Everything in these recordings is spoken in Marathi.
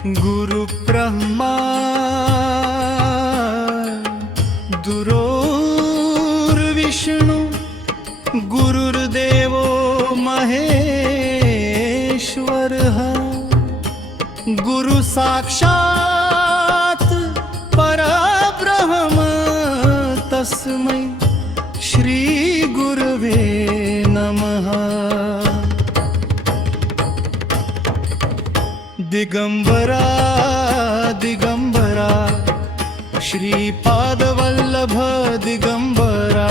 गुरु ब्रह्मा गुरुर्विष्णु गुरुर्देवो महेश्वरः गुरु साक्षात् परब्रह्म तस्मै श्री गुरवे नमः। दिगंबरा दिगंबरा श्रीपादवल्लभ दिगंबरा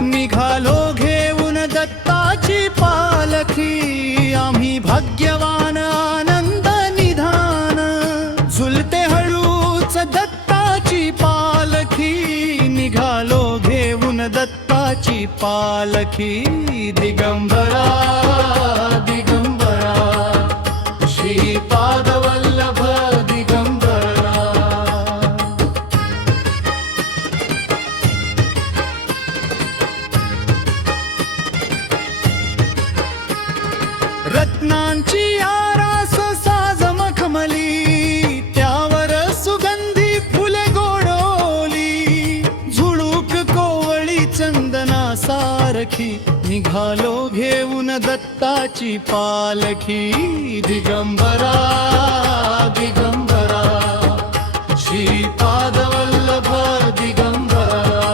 निघालो घेऊन दत्ताची पालखी आम्ही भाग्यवान आनंद निधान झुलते हळूच दत्ताची पालखी निघालो घेऊन दत्ताची पालखी दिगंबरा दिगंबरा श्रीपादवल्लभ दिगंबरा। रत्नांची आरास साज मखमली त्यावर सुगंधी फुले गोडोली झुळूक कोवळी चंदना सारखी निघालो घेऊन दत्ताची पालखी दिगंबरा दिगंबरा श्रीपादवल्लभ दिगंबरा।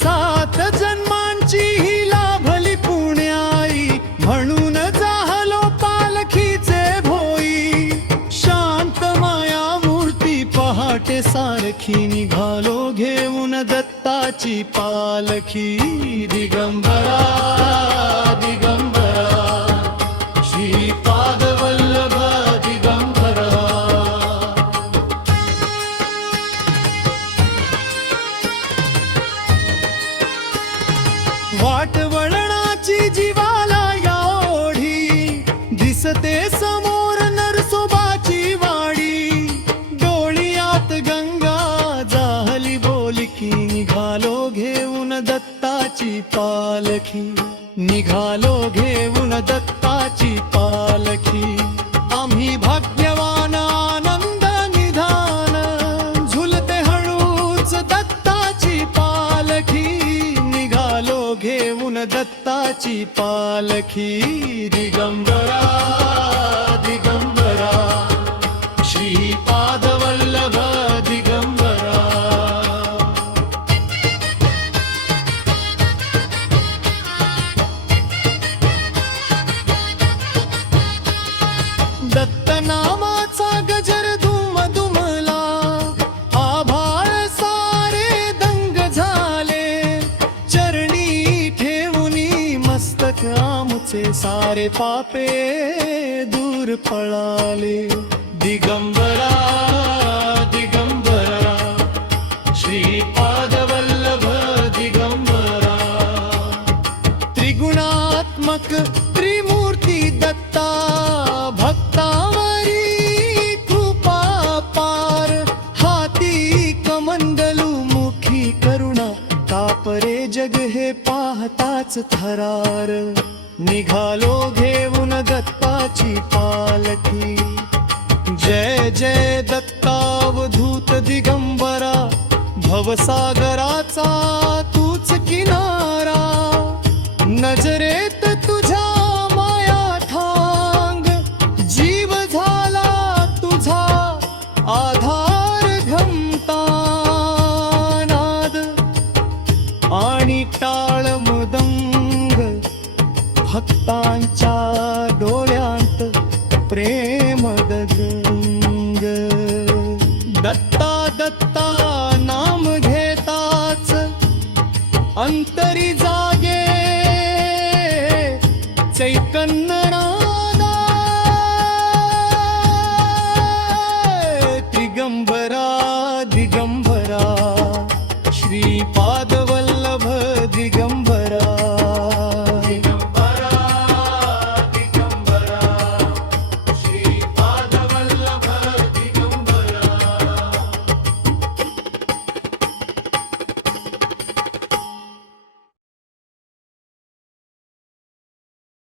सात जन्मांची ही लाभली पुण्याई म्हणून जाहलो पालखीचे भोई शांत माया मूर्ती पहाटे सारखी निघालो घेऊन दत्ताची पालखी दिगंबरा दिगंबरा श्रीपादवल्लभ दिगंबरा। वाट वळणाची जीवाला या ओढी दिसते समोर नरसोबाची वाडी डोळ्यात गंगा जाहली बोलकी निघालो घेऊन दत्ताची पालखी निघालो घेऊन दत्ताची पालखी आम्ही भाग्यवान आनंद निधान झुलते हळूच दत्ताची पालखी निघालो घेऊन दत्ताची पालखी दिगंबरा दिगंबरा श्रीपादवल्लभ दिगंबरा। दत्त नामाचा गजर धूम दुमला आभाळ सारे दंग झाले चरणी ठेवूनी मस्तक आमचे सारे पापे दूर पळाले दिगंबरा दिगंबरा श्रीपादवल्लभ दिगंबरा। त्रिगुणात्मक त्रिमूर्ती दत्ता भक्तावरी कृपा पार हाती कमंडलू मुखी करुणा कापरे जग हे पाहताच थरार निघालो घेऊन दत्ताची पालखी जय जय दत्तावधूत दिगंबरा भवसागराचा तूच किनारा नजरेत तुझ्या माया ठांग जीव झाला तुझा आधार घमता नाद आणि टाळ मृदंग भक्तांच्या डोळ्यांत प्रेम गंग दत्ता दत्ता नाम घेताच अंतरी जागे चैतन्य नादा दिगंबर